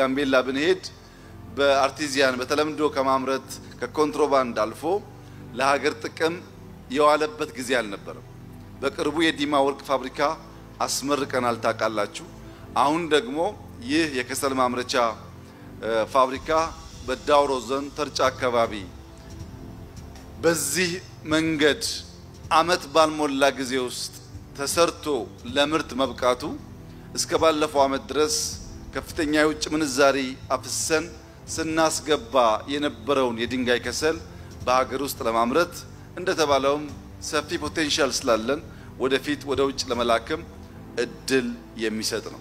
ጋምቤላ ብንሄድ በአርቲዚያን በተለምዶ ከማምረት ከኮንትሮባንድ አልፎ ለሀገር ጥቅም የዋለበት ጊዜ አልነበረም። በቅርቡ የዲማ ወርቅ ፋብሪካ አስመርቀናል ታውቃላችሁ። አሁን ደግሞ ይህ የከሰል ማምረቻ ፋብሪካ በዳውሮ ዞን ተርጫ አካባቢ በዚህ መንገድ አመት ባልሞላ ጊዜ ውስጥ ተሰርቶ ለምርት መብቃቱ እስከ ባለፈው አመት ድረስ ከፍተኛ የውጭ ምንዛሪ አፍሰን ስናስገባ የነበረውን የድንጋይ ከሰል በሀገር ውስጥ ለማምረት እንደተባለውም ሰፊ ፖቴንሻል ስላለን ወደፊት ወደ ውጭ ለመላክም እድል የሚሰጥ ነው።